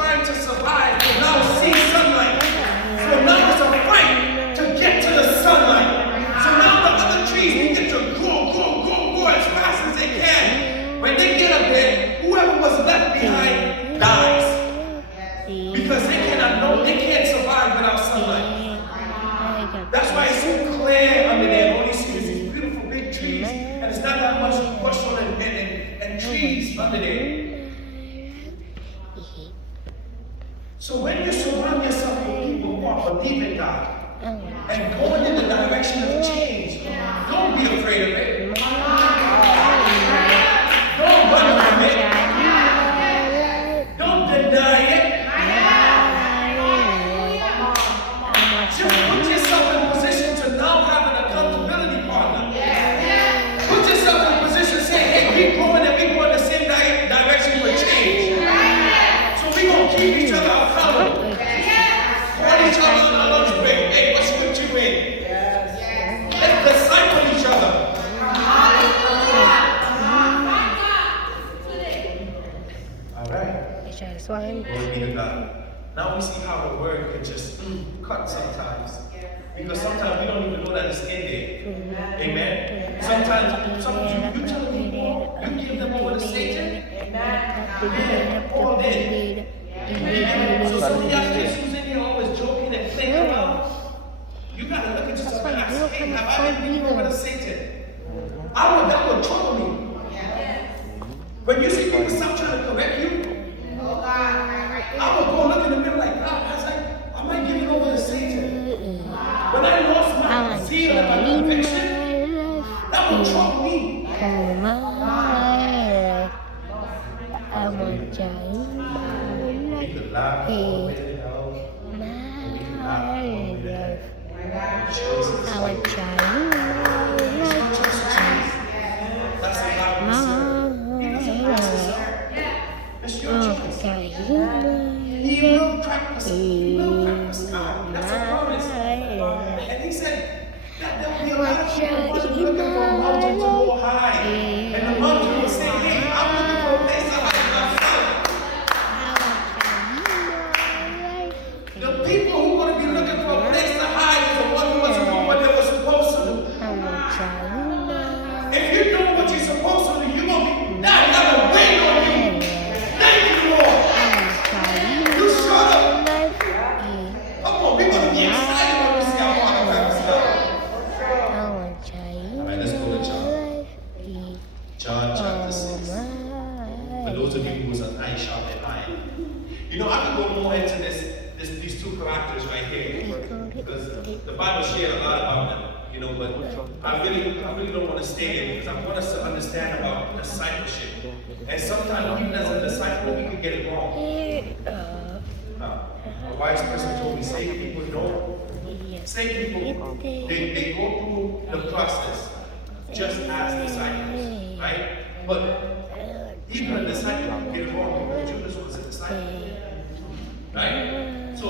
trying to survive will now see sunlight. So now it's a fight to get to the sunlight. So now the other trees begin to grow as fast as they can. When they get up there, whoever was left behind dies. Because they can't survive without sunlight. That's why it's so clear under there. All you see is these beautiful big trees. And it's not that much bush and trees under there. So when you surround yourself with people who are believing God and going in the direction of change, don't be afraid of it. Don't run from it. Don't deny it. Just put yourself in position to now have an accountability partner. Put yourself in position to say, hey, we're going and we're going the same direction for change. So we're going to keep each other accountable. Call each other on our lunch break. Hey, what scripture you in? Let's disciple each other. All right. Glory be to God. Now we see how the word can just cut sometimes. Because sometimes we don't even know that it's in there. Amen. Sometimes you tell people, you give them over to Satan. All day. So some of y'all kids who's in here always joking and playing around, you gotta look at yourself and ask, hey, have I been given over to Satan? That would trouble me. When you see people stop trying to correct you, I would go look in the mirror like, God, am I giving over to Satan? When I lost my zeal and my conviction, that would trouble me. We could laugh all the way down. We could laugh all the way down. That's the God we serve. He doesn't press us out. It's your choice. He will practice it. He will practice God. That's a promise. And he said that there will be a lot of people looking for a mountain to go high. And the mountain will say, hey, I'm looking for a place to hide myself. The people who are going to be looking for a place to hide is the one who wasn't doing what they were supposed to do. If you do what you're supposed to do, you're going to be not going to wait on you. Thank you, Lord. You shut up. Come on, we're going to be excited when we see our Father practice God. All right, let's go to John. John chapter 6. For those of you who was an eye sharp and iron. You know, I could go more into these two characters right here. Because the Bible shared a lot about them. You know, but I really don't want to stay here because I want us to understand about discipleship. And sometimes even as a disciple, we can get it wrong. A wise person told me, saved people they go through the process just as disciples, right? But even a disciple can get it wrong because Judas was a disciple, right? So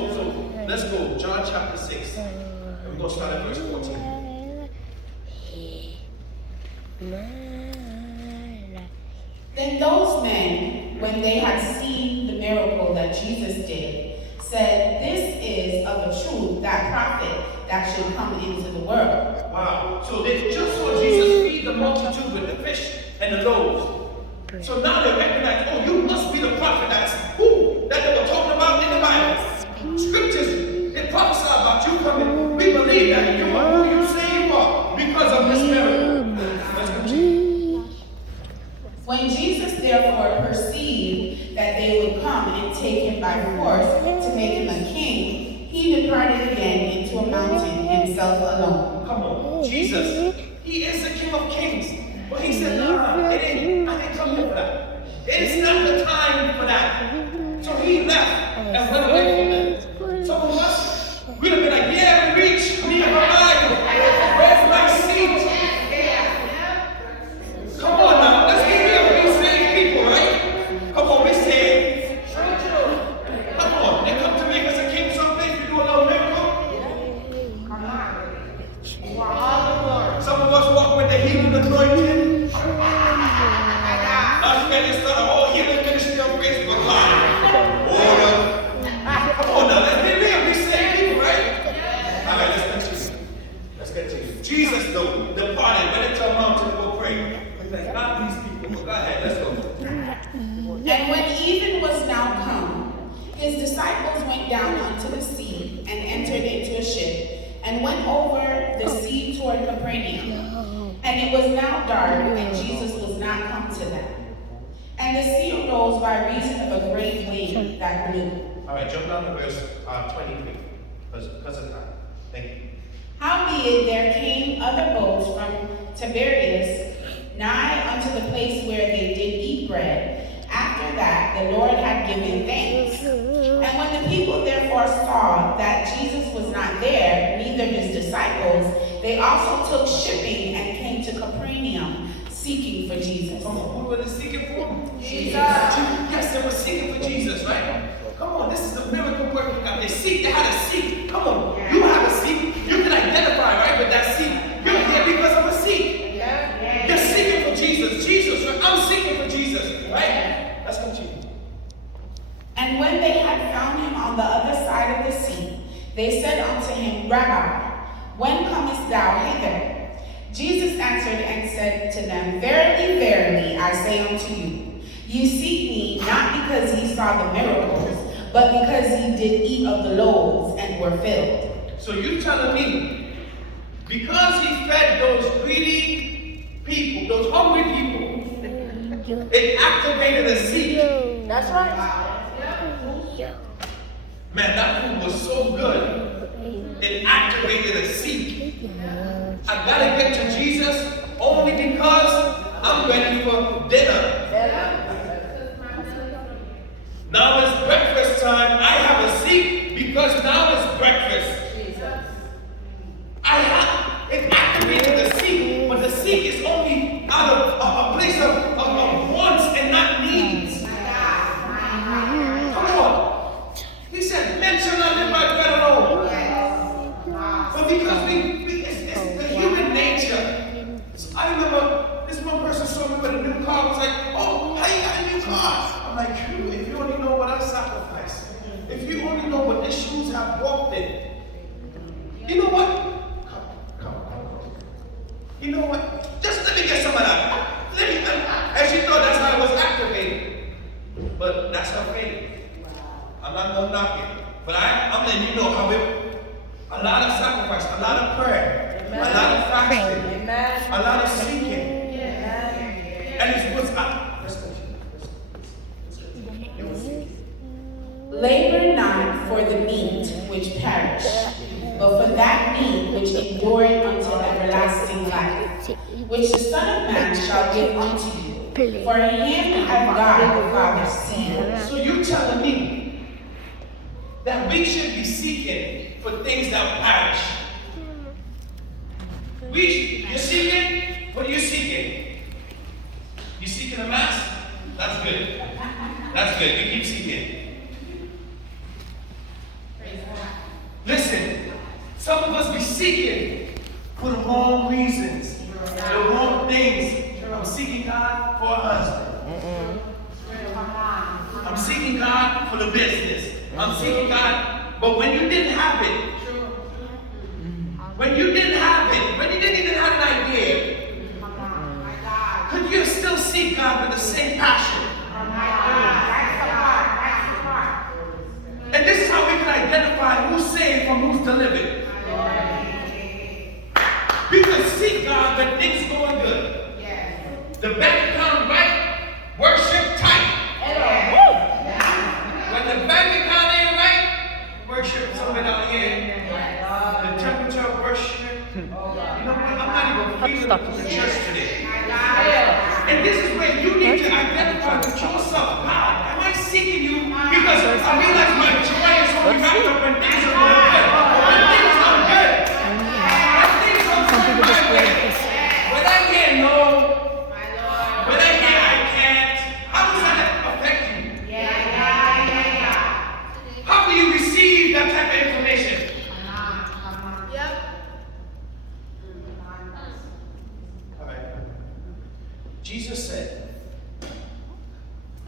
let's go, John chapter 6, and we're going to start at verse 14. Then those men, when they had seen the miracle that Jesus did, said, this is of a truth that prophet that should come into the world. Wow. So they just saw Jesus feed the multitude with the fish and the loaves. So now they recognize, oh, you must be the prophet that they were talking about in the Bible. Scriptures, they prophesy about you coming. We believe that you are who you say you are because of this miracle. Let's continue. When Jesus therefore perceived that they would come and take him by force to make him a king, he departed again into a mountain himself alone. Come on, Jesus, he is the King of Kings. But he said, I didn't come here for that. It's not the time for that. So he left and went away from them. Some of us, we'd have been like, yeah, we reached, me and my life. Where's my seat? Come on now, let's be real. We save people, right? Come on, we save. Come on, they come to make us a king someplace, we do a little miracle. Some of us walk with the healing anointing. Us men start a whole healing ministry on Facebook Live. Go ahead, let's go. And when even was now come, his disciples went down unto the sea, and entered into a ship, and went over the sea toward Capernaum. And it was now dark, and Jesus was not come to them. And the sea arose by reason of a great wind that blew. All right, jump down to verse 23, because of time. Thank you. Howbeit there came other boats from Tiberias nigh unto the place where they did eat bread, after that the Lord had given thanks. And when the people therefore saw that Jesus was not there, neither his disciples, they also took shipping and came to Capernaum, seeking for Jesus. Come on, who were they seeking for? Jesus. Yes, they were seeking for Jesus, right? Come on, this is a miracle working God. They had a seek. Come on, you have a seek. You can identify, right, with that seek. You're here because of a seek. You're seeking for Jesus. Jesus, right? I'm seeking for Jesus, right? Let's continue. And when they had found him on the other side of the sea, they said unto him, Rabbi, when comest thou hither? Jesus answered and said to them, Verily, verily, I say unto you, ye seek me not because ye saw the miracles, but because ye did eat of the loaves and were filled. So you telling me, because he fed those greedy people, those hungry people, it activated a seek. That's right. Man, that food was so good, it activated a seek. I gotta get to Jesus only because I'm ready for dinner. Now it's breakfast time. I have a seek because now it's breakfast. It activated the seek, but the seek is only out of a place of wants and not needs. Come on. He said, men shall not live by bread alone. But because it's the human nature. So I remember this one person saw me with a new car. Was like, oh, how you got a new car? I'm like, if you only know what I sacrificed. If you only know what the shoes have walked in. You know what? Come. You know what? Just let me get some of that. And she thought that's how it was activated. But that's her faith. I'm not going to knock it. But I'm letting you know how a lot of sacrifice, a lot of prayer, a lot of fasting, a lot of seeking. And it's what's up. Let's continue. Labor not for the meat which perish, but for that meat which endureth unto everlasting life, which the Son of Man shall give unto you. For in him hath God the Father sealed. So you're telling me that we should be seeking for things that perish. You're seeking? What are you seeking? You seeking a mask? That's good. That's good. You keep seeking. Listen, some of us be seeking for the wrong reasons, the wrong things. I'm seeking God for a husband. I'm seeking God for the business. I'm seeking God, but when you didn't have it, when you didn't even have an idea, could you still seek God with the same passion? And this is how we can identify who's saved from who's delivered. We can seek God when things are going good. The bank account right, worship tight. When the bank account ain't right, worship somewhere down here. The temperature of worship. You know what? I'm not even feeling the church today. And this is where you need to identify with yourself. God, am I seeking you? Because I realize my joy is only wrapped up when things are going good. When things are good. When things are going my way. When I hear no, when I hear I can't, how does that affect you? How do you receive that type of information? All right. Jesus said,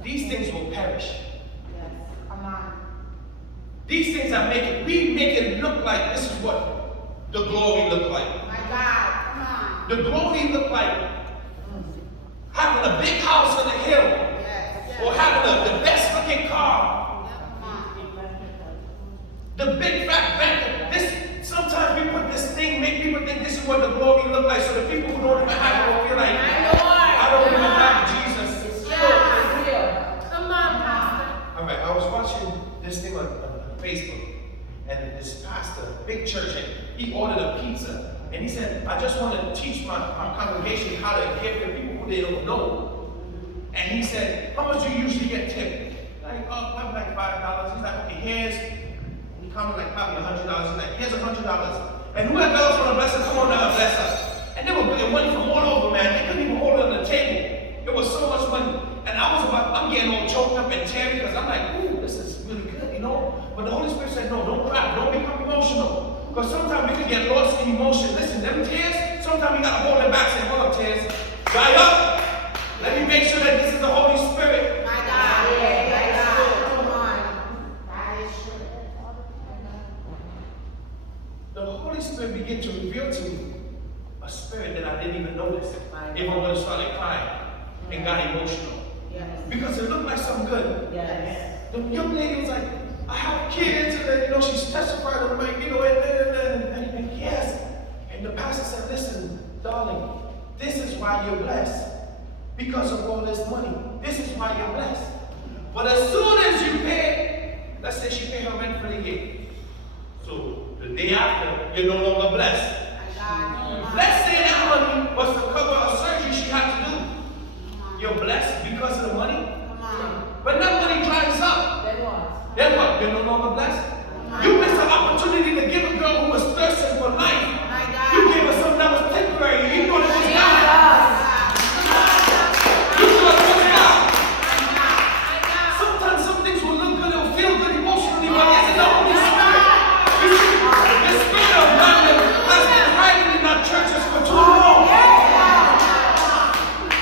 these things will perish. These things are we make it look like this is what the glory look like. The glory look like. having a big house on the hill, or having the best looking car, the big fat bank. Sometimes we put this thing, make people think this is what the glory look like, so the people who don't even have it will feel like, I don't even have Jesus. Come on, Pastor. All right, I was watching this thing on Facebook, and this pastor, big church, and he ordered a pizza, and he said, I just want to teach my congregation how to give to people who they don't know. And he said, how much do you usually get tipped? Like, probably like $5. He's like, okay, here's, he comes like probably $100. He's like, here's $100. And whoever else want to bless us, come on down and bless us. And they were getting money from all over, man. They couldn't even hold it on the table. It was so much money. And I'm getting all choked up and teary because I'm like, ooh, this is really good, you know? But the Holy Spirit said, no, don't cry, don't become emotional. Because sometimes we can get lost in emotion. Listen, them tears, sometimes we got to hold it back and say, hold up, tears. Dry up. Let me make sure that this is the Holy Spirit. My God. My God. Come on. That is true. The Holy Spirit began to reveal to me a spirit that I didn't even notice. Even when I started crying and got emotional. Yes. Because it looked like something good. Yes. The young lady was like, I have kids, and then, she's testified on the mic, and yes. And the pastor said, listen, darling, this is why you're blessed. Because of all this money. This is why you're blessed. But as soon as you pay, let's say she paid her rent for the year. So the day after, you're no longer blessed. Let's say that money was to cover a surgery she had to do. You're blessed because of the money. But that money dries up. Then what? You're no longer blessed. You missed an opportunity to give a girl who was thirsting for life. You gave her something that was temporary. You thought it was God. You thought it was God. Sometimes some things will look good, it'll feel good emotionally, but it's the Holy Spirit. You see, the spirit of mammon has been hiding in our churches for too long.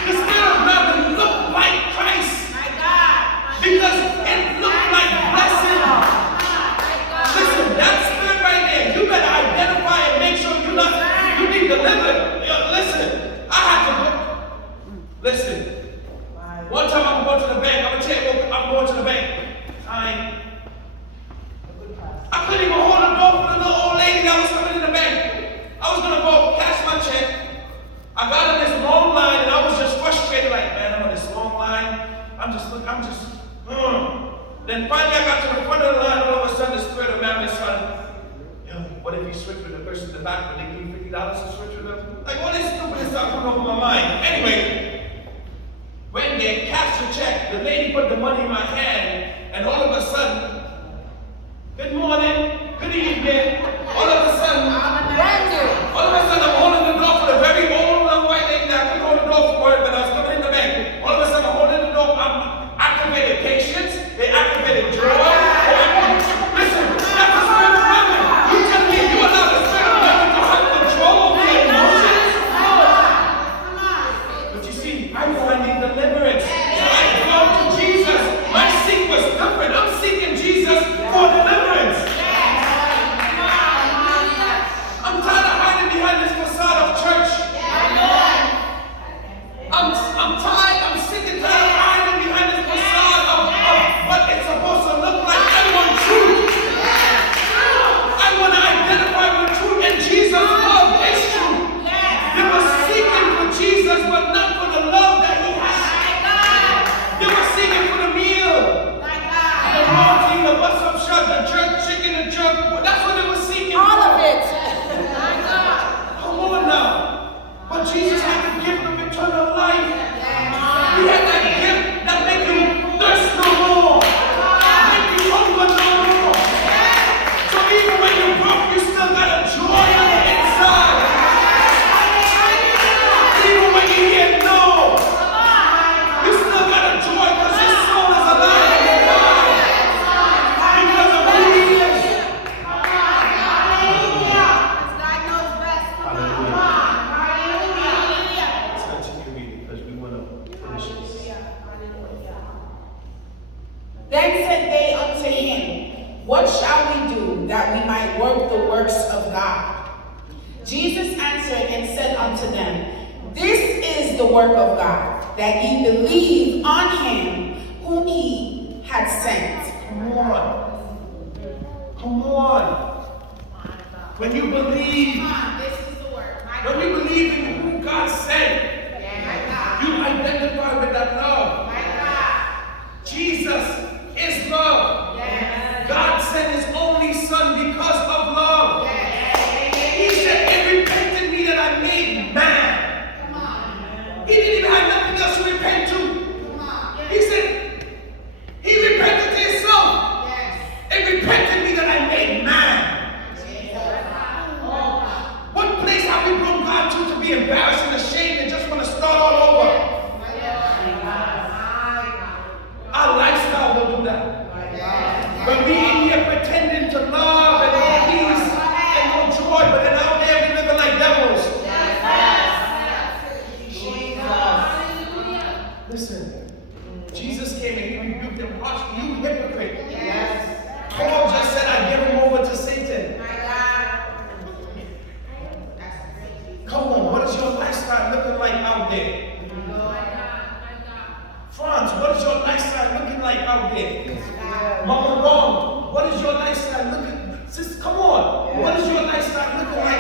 The spirit of mammon looked like Christ. Because it looked like blessing. Listen, that spirit right there, you better identify and make sure you need delivered. Listen, I had to go. Listen, one time I'm going to the bank. I'm going to tell you, I'm going to the bank. I couldn't even hold the door for the little old lady that was coming in the bank. I was going to go cash my check. I got in this long line and I was just frustrated, like, man, I'm on this long line. Then finally I got to the front of the line, and all of a sudden the spirit of man started, what if you switch with the person in the back, but they give you $50 to switch with them? Like, all this stupid stuff coming over my mind. Anyway, when they cashed the check, the lady put the money in my hand, and all of a sudden, good morning, good evening, all of a sudden, I'm holding the door for the very old little white lady that I couldn't hold the door for her, but I was coming in the bank. All of a sudden, I'm holding the door, I'm activated patience, they activated joy. Listen, that's the spirit of mammon. You tell me you allow the spirit of mammon to have control over your emotions? But you see, I know I need deliverance. So I go to Jesus. My seek was different. I'm seeking Jesus for deliverance. I'm tired of hiding behind this facade of church. I'm tired, I'm sick and tired of hiding behind this facade of what it's supposed to look like. I want truth. I want to identify with truth, and Jesus' love is true. They were seeking for Jesus, but not for the love that he had. They were seeking for the meal. The roti, the bus up shop, the jerk chicken, the jerk. That's what they were seeking. All of it. Come on now. But Jesus had the gift of eternal life. He had that gift that make you thirst no more. Make you hunger no more. So even when you're broke, you still got a joy on the inside. Even when you hear no, you still got a joy because your soul is alive in God. Because of who he is. Let's continue reading because we want to finish this. Then said they unto him, what shall we do that we might work the works of God? Jesus answered and said unto them, this is the work of God, that ye believe on him whom he had sent. Come on. Come on. When you believe, This is the word. when you believe in who God sent, you identify with that love. Jesus is love. God sent his only son because of love. He said, it repented me that I made man. He didn't even have nothing else to repent to. He said, he repented to himself. It repented me that I made man. What place have we brought God to be embarrassed and ashamed and just want to start all over? Our lifestyle will do that. When we in here pretending to love and peace and no joy, but then out there we living like devils. Listen, Jesus came and he rebuked them harsh. You hypocrite. Paul just said, I give him over to Satan. Come on, what is your lifestyle looking like out there? Franz, what is your lifestyle looking like out there? Mama Wong, what is your lifestyle looking? Sis, come on, what is your lifestyle looking like?